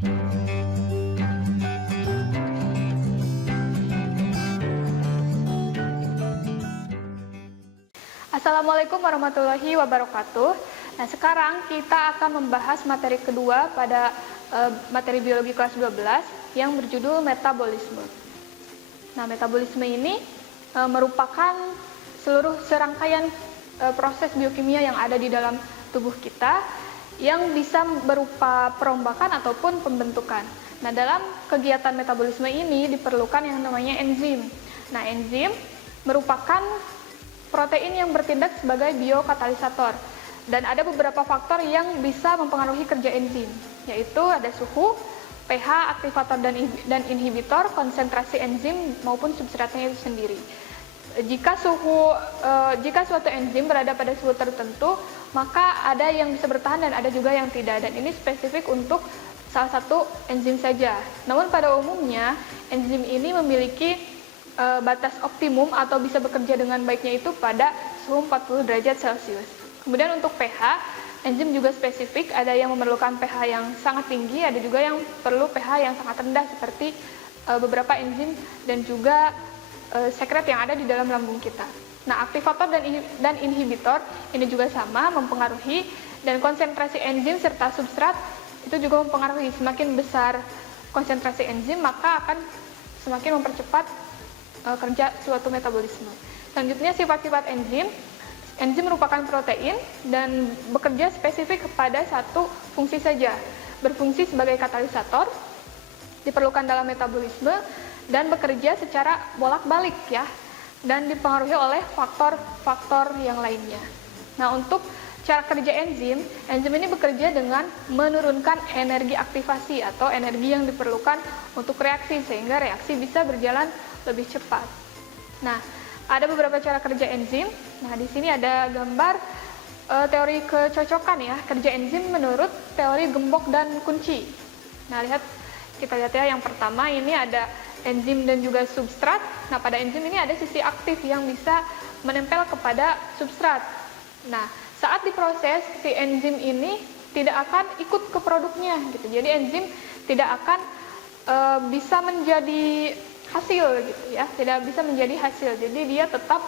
Assalamualaikum warahmatullahi wabarakatuh. Nah, sekarang kita akan membahas materi kedua pada materi biologi kelas 12 yang berjudul metabolisme. Nah, metabolisme ini merupakan seluruh serangkaian proses biokimia yang ada di dalam tubuh kita yang bisa berupa perombakan ataupun pembentukan. Nah, dalam kegiatan metabolisme ini diperlukan yang namanya enzim. Nah, enzim merupakan protein yang bertindak sebagai biokatalisator, dan ada beberapa faktor yang bisa mempengaruhi kerja enzim, yaitu ada suhu, pH, aktivator dan inhibitor, konsentrasi enzim maupun substratnya itu sendiri. Jika suatu enzim berada pada suhu tertentu, maka ada yang bisa bertahan dan ada juga yang tidak, dan ini spesifik untuk salah satu enzim saja. Namun pada umumnya enzim ini memiliki batas optimum atau bisa bekerja dengan baiknya itu pada suhu 40 derajat Celcius. Kemudian untuk pH, enzim juga spesifik, ada yang memerlukan pH yang sangat tinggi, ada juga yang perlu pH yang sangat rendah seperti beberapa enzim dan juga sekret yang ada di dalam lambung kita. Nah, aktivator dan inhibitor ini juga sama mempengaruhi, dan konsentrasi enzim serta substrat itu juga mempengaruhi. Semakin besar konsentrasi enzim, maka akan semakin mempercepat kerja suatu metabolisme. Selanjutnya, sifat-sifat enzim. Enzim merupakan protein dan bekerja spesifik kepada satu fungsi saja. Berfungsi sebagai katalisator, diperlukan dalam metabolisme, dan bekerja secara bolak-balik ya, dan dipengaruhi oleh faktor-faktor yang lainnya. Nah, untuk cara kerja enzim ini bekerja dengan menurunkan energi aktivasi atau energi yang diperlukan untuk reaksi, sehingga reaksi bisa berjalan lebih cepat. Nah, ada beberapa cara kerja enzim. Nah, di sini ada gambar teori kecocokan ya, kerja enzim menurut teori gembok dan kunci. Nah, kita lihat ya, yang pertama ini ada enzim dan juga substrat. Nah, pada enzim ini ada sisi aktif yang bisa menempel kepada substrat. Nah, saat diproses, si enzim ini tidak akan ikut ke produknya gitu. Jadi enzim tidak akan bisa menjadi hasil gitu ya, tidak bisa menjadi hasil. Jadi dia tetap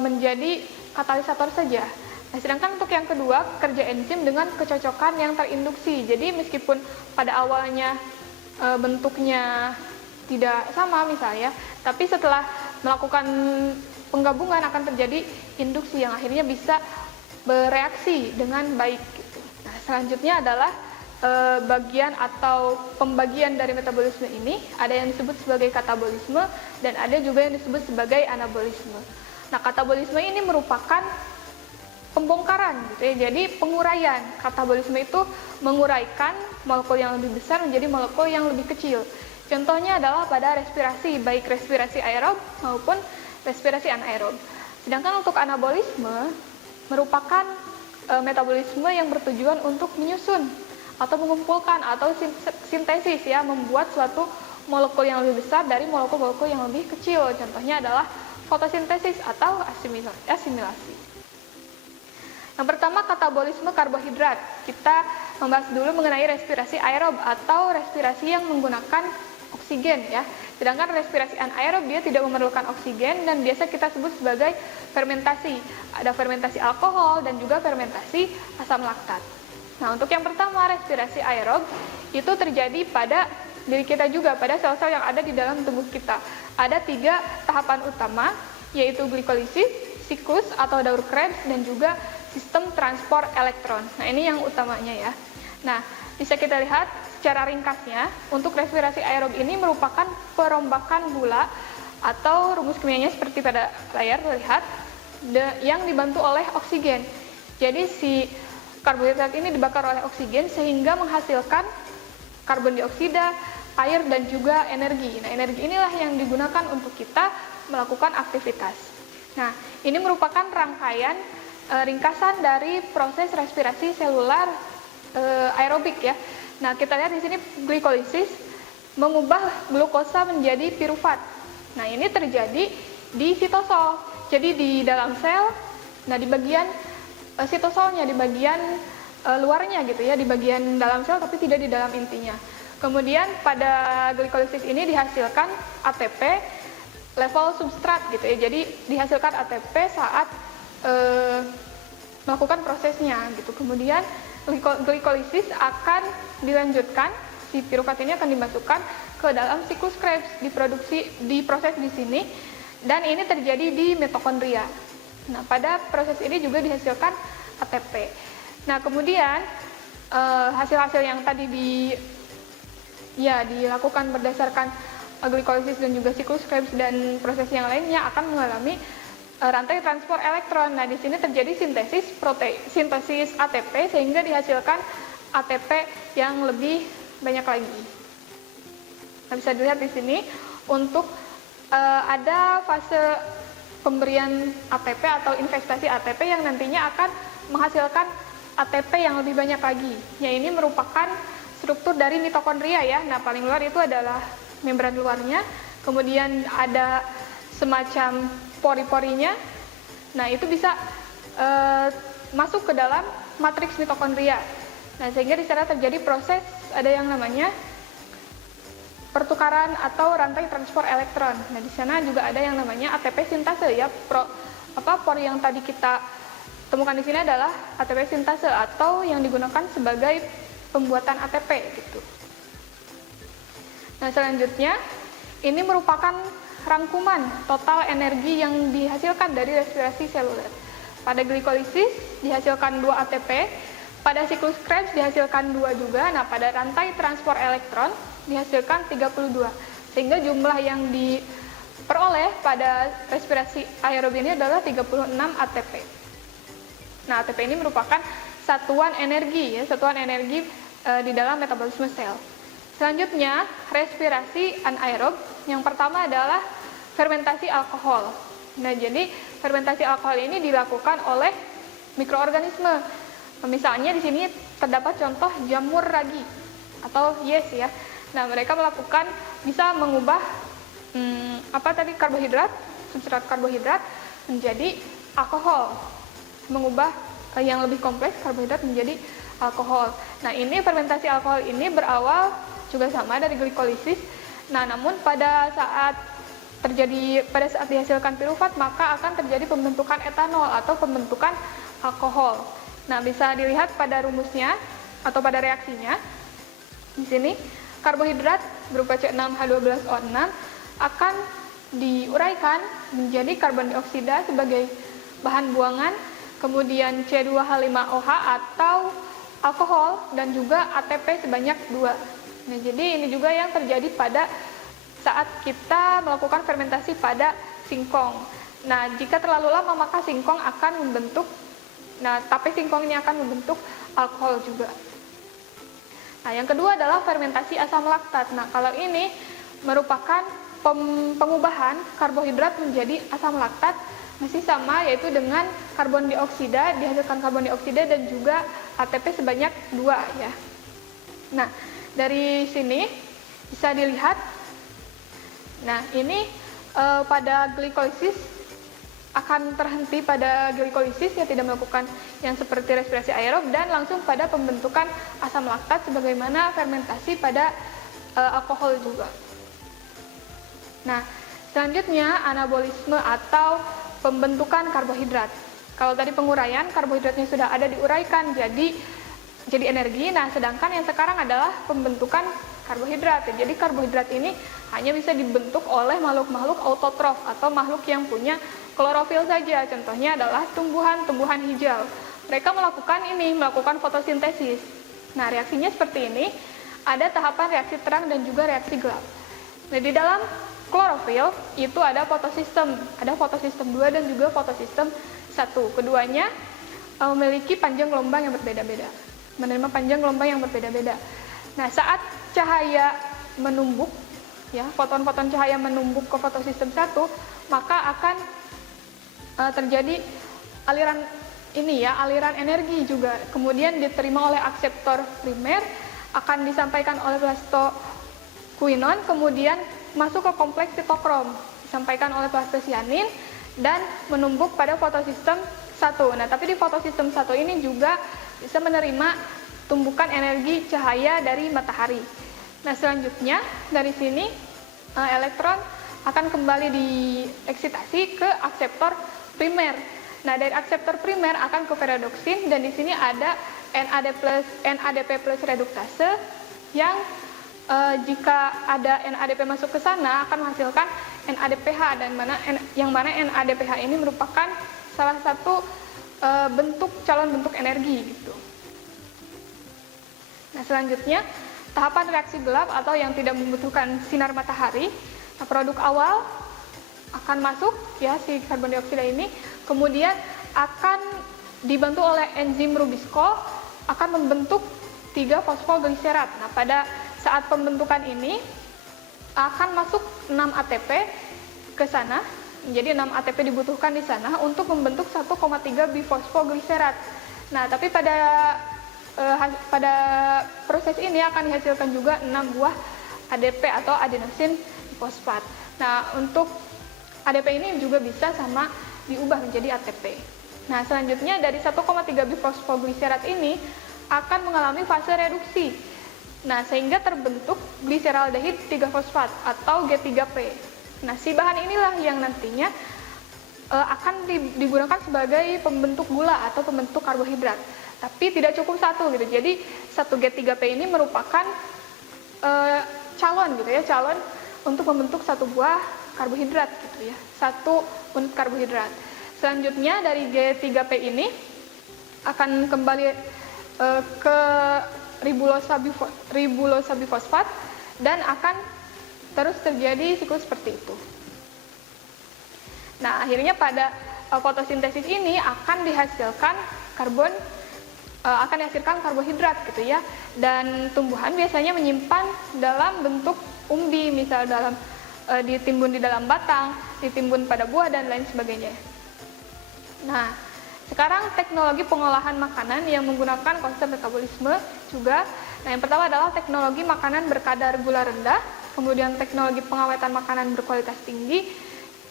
menjadi katalisator saja. Nah, sedangkan untuk yang kedua, kerja enzim dengan kecocokan yang terinduksi. Jadi meskipun pada awalnya bentuknya tidak sama misalnya, tapi setelah melakukan penggabungan akan terjadi induksi yang akhirnya bisa bereaksi dengan baik gitu. Nah, selanjutnya adalah bagian atau pembagian dari metabolisme ini. Ada yang disebut sebagai katabolisme dan ada juga yang disebut sebagai anabolisme. Nah, katabolisme ini merupakan pembongkaran gitu ya, jadi penguraian. Katabolisme itu menguraikan molekul yang lebih besar menjadi molekul yang lebih kecil. Contohnya adalah pada respirasi, baik respirasi aerob maupun respirasi anaerob. Sedangkan untuk anabolisme merupakan metabolisme yang bertujuan untuk menyusun atau mengumpulkan atau sintesis ya, membuat suatu molekul yang lebih besar dari molekul-molekul yang lebih kecil. Contohnya adalah fotosintesis atau asimilasi. Yang pertama, katabolisme karbohidrat. Kita membahas dulu mengenai respirasi aerob atau respirasi yang menggunakan oksigen ya. Sedangkan respirasi anaerob dia tidak memerlukan oksigen dan biasa kita sebut sebagai fermentasi. Ada fermentasi alkohol dan juga fermentasi asam laktat. Nah, untuk yang pertama, respirasi aerob itu terjadi pada diri kita juga, pada sel-sel yang ada di dalam tubuh kita. Ada 3 tahapan utama, yaitu glikolisis, siklus atau daur Krebs, dan juga sistem transport elektron. Nah, ini yang utamanya ya. Nah, bisa kita lihat secara ringkasnya, untuk respirasi aerob ini merupakan perombakan gula atau rumus kimianya seperti pada layar terlihat, yang dibantu oleh oksigen. Jadi si karbohidrat ini dibakar oleh oksigen sehingga menghasilkan karbon dioksida, air, dan juga energi. Nah, energi inilah yang digunakan untuk kita melakukan aktivitas. Nah, ini merupakan rangkaian ringkasan dari proses respirasi selular aerobik ya. Nah, kita lihat di sini glikolisis mengubah glukosa menjadi pirufat. Nah, ini terjadi di sitosol. Jadi di dalam sel, nah di bagian sitosolnya, di bagian luarnya gitu ya, di bagian dalam sel tapi tidak di dalam intinya. Kemudian pada glikolisis ini dihasilkan ATP level substrat gitu ya. Jadi dihasilkan ATP saat melakukan prosesnya gitu. Kemudian glikolisis akan dilanjutkan, si piruvat ini akan dimasukkan ke dalam siklus Krebs, diproses di sini, dan ini terjadi di mitokondria. Nah, pada proses ini juga dihasilkan ATP. Nah, kemudian hasil-hasil yang tadi dilakukan berdasarkan glikolisis dan juga siklus Krebs dan proses yang lainnya akan mengalami rantai transport elektron. Nah, di sini terjadi sintesis ATP sehingga dihasilkan ATP yang lebih banyak lagi. Nah, bisa dilihat di sini untuk ada fase pemberian ATP atau investasi ATP yang nantinya akan menghasilkan ATP yang lebih banyak lagi. Ya, ini merupakan struktur dari mitokondria ya. Nah, paling luar itu adalah membran luarnya, kemudian ada semacam pori-porinya. Nah, itu bisa masuk ke dalam matriks mitokondria. Nah, sehingga di sana terjadi proses ada yang namanya pertukaran atau rantai transport elektron. Nah, di sana juga ada yang namanya ATP sintase ya. Pori yang tadi kita temukan di sini adalah ATP sintase atau yang digunakan sebagai pembuatan ATP gitu. Nah, selanjutnya ini merupakan rangkuman total energi yang dihasilkan dari respirasi seluler. Pada glikolisis dihasilkan 2 ATP, pada siklus Krebs dihasilkan 2 juga. Nah, pada rantai transport elektron dihasilkan 32. Sehingga jumlah yang diperoleh pada respirasi aerob ini adalah 36 ATP. Nah, ATP ini merupakan satuan energi ya, satuan energi di dalam metabolisme sel. Selanjutnya, respirasi anaerob. Yang pertama adalah fermentasi alkohol. Nah, jadi fermentasi alkohol ini dilakukan oleh mikroorganisme. Misalnya di sini terdapat contoh jamur ragi atau yeast ya. Nah, mereka bisa mengubah karbohidrat, substrat karbohidrat menjadi alkohol, mengubah yang lebih kompleks karbohidrat menjadi alkohol. Nah, ini fermentasi alkohol ini berawal juga sama dari glikolisis. Nah, namun pada saat dihasilkan piruvat, maka akan terjadi pembentukan etanol atau pembentukan alkohol. Nah, bisa dilihat pada rumusnya atau pada reaksinya. Di sini karbohidrat berupa C6H12O6 akan diuraikan menjadi karbon dioksida sebagai bahan buangan, kemudian C2H5OH atau alkohol, dan juga ATP sebanyak 2. Nah, jadi ini juga yang terjadi pada saat kita melakukan fermentasi pada singkong. Nah, jika terlalu lama maka singkong akan membentuk, tape singkong ini akan membentuk alkohol juga. Nah, yang kedua adalah fermentasi asam laktat. Nah, kalau ini merupakan pengubahan karbohidrat menjadi asam laktat, masih sama yaitu dengan karbon dioksida, dihasilkan karbon dioksida dan juga ATP sebanyak 2 ya. Nah, dari sini bisa dilihat, nah ini pada glikolisis akan terhenti pada glikolisis, ya tidak melakukan yang seperti respirasi aerob, dan langsung pada pembentukan asam laktat sebagaimana fermentasi pada alkohol juga. Nah, selanjutnya anabolisme atau pembentukan karbohidrat. Kalau tadi penguraian, karbohidratnya sudah ada diuraikan jadi energi. Nah, sedangkan yang sekarang adalah pembentukan karbohidrat. Jadi karbohidrat ini hanya bisa dibentuk oleh makhluk-makhluk autotrof atau makhluk yang punya klorofil saja. Contohnya adalah tumbuhan-tumbuhan hijau. Mereka melakukan fotosintesis. Nah, reaksinya seperti ini. Ada tahapan reaksi terang dan juga reaksi gelap. Nah, di dalam klorofil itu ada fotosistem 2 dan juga fotosistem 1. Keduanya memiliki panjang gelombang yang berbeda-beda, menerima panjang gelombang yang berbeda-beda. Nah, saat cahaya menumbuk, ya, foton-foton cahaya menumbuk ke fotosistem 1, maka akan terjadi aliran energi juga. Kemudian diterima oleh akseptor primer, akan disampaikan oleh plastoquinon, kemudian masuk ke kompleks sitokrom, disampaikan oleh plastosianin dan menumbuk pada fotosistem 1. Nah, tapi di fotosistem 1 ini juga bisa menerima tumbukan energi cahaya dari matahari. Nah, selanjutnya dari sini elektron akan kembali dieksitasi ke akseptor primer. Nah, dari akseptor primer akan ke perodoksin, dan di sini ada NADP plus reduktase yang jika ada NADP masuk ke sana akan menghasilkan NADPH, dan yang mana NADPH ini merupakan salah satu calon bentuk energi gitu. Nah, selanjutnya tahapan reaksi gelap atau yang tidak membutuhkan sinar matahari. Nah, produk awal akan masuk ya si karbon dioksida ini, kemudian akan dibantu oleh enzim Rubisco akan membentuk 3 fosfogliserat. Nah, pada saat pembentukan ini akan masuk 6 ATP ke sana. Jadi 6 ATP dibutuhkan di sana untuk membentuk 1,3 bifosfogliserat. Nah, tapi pada proses ini akan dihasilkan juga 6 buah ADP atau adenosin fosfat. Nah, untuk ADP ini juga bisa sama diubah menjadi ATP. Nah, selanjutnya dari 1,3 bifosfogliserat ini akan mengalami fase reduksi. Nah, sehingga terbentuk gliseraldehid 3-fosfat atau G3P. Nah, si bahan inilah yang nantinya akan digunakan sebagai pembentuk gula atau pembentuk karbohidrat. Tapi tidak cukup satu gitu. Jadi, 1 G3P ini merupakan calon gitu ya, calon untuk membentuk satu buah karbohidrat gitu ya, satu unit karbohidrat. Selanjutnya dari G3P ini akan kembali ke ribulosa bifosfat dan akan terus terjadi siklus seperti itu. Nah, akhirnya pada fotosintesis ini akan dihasilkan karbohidrat gitu ya. Dan tumbuhan biasanya menyimpan dalam bentuk umbi, misal ditimbun di dalam batang, ditimbun pada buah dan lain sebagainya. Nah, sekarang teknologi pengolahan makanan yang menggunakan konsep metabolisme juga. Nah, yang pertama adalah teknologi makanan berkadar gula rendah, kemudian teknologi pengawetan makanan berkualitas tinggi,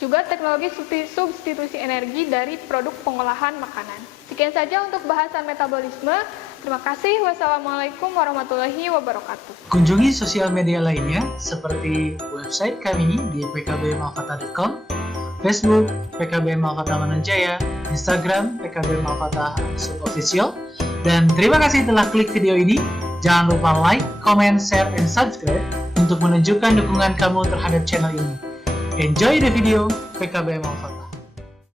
juga teknologi substitusi energi dari produk pengolahan makanan. Sekian saja untuk bahasan metabolisme. Terima kasih. Wassalamualaikum warahmatullahi wabarakatuh. Kunjungi sosial media lainnya seperti website kami di pkbmalfata.com, Facebook PKB Malfata Mananjaya, Instagram PKB Malfata _official. Dan terima kasih telah klik video ini. Jangan lupa like, comment, share, and subscribe untuk menunjukkan dukungan kamu terhadap channel ini. Enjoy the video PKB Malfata.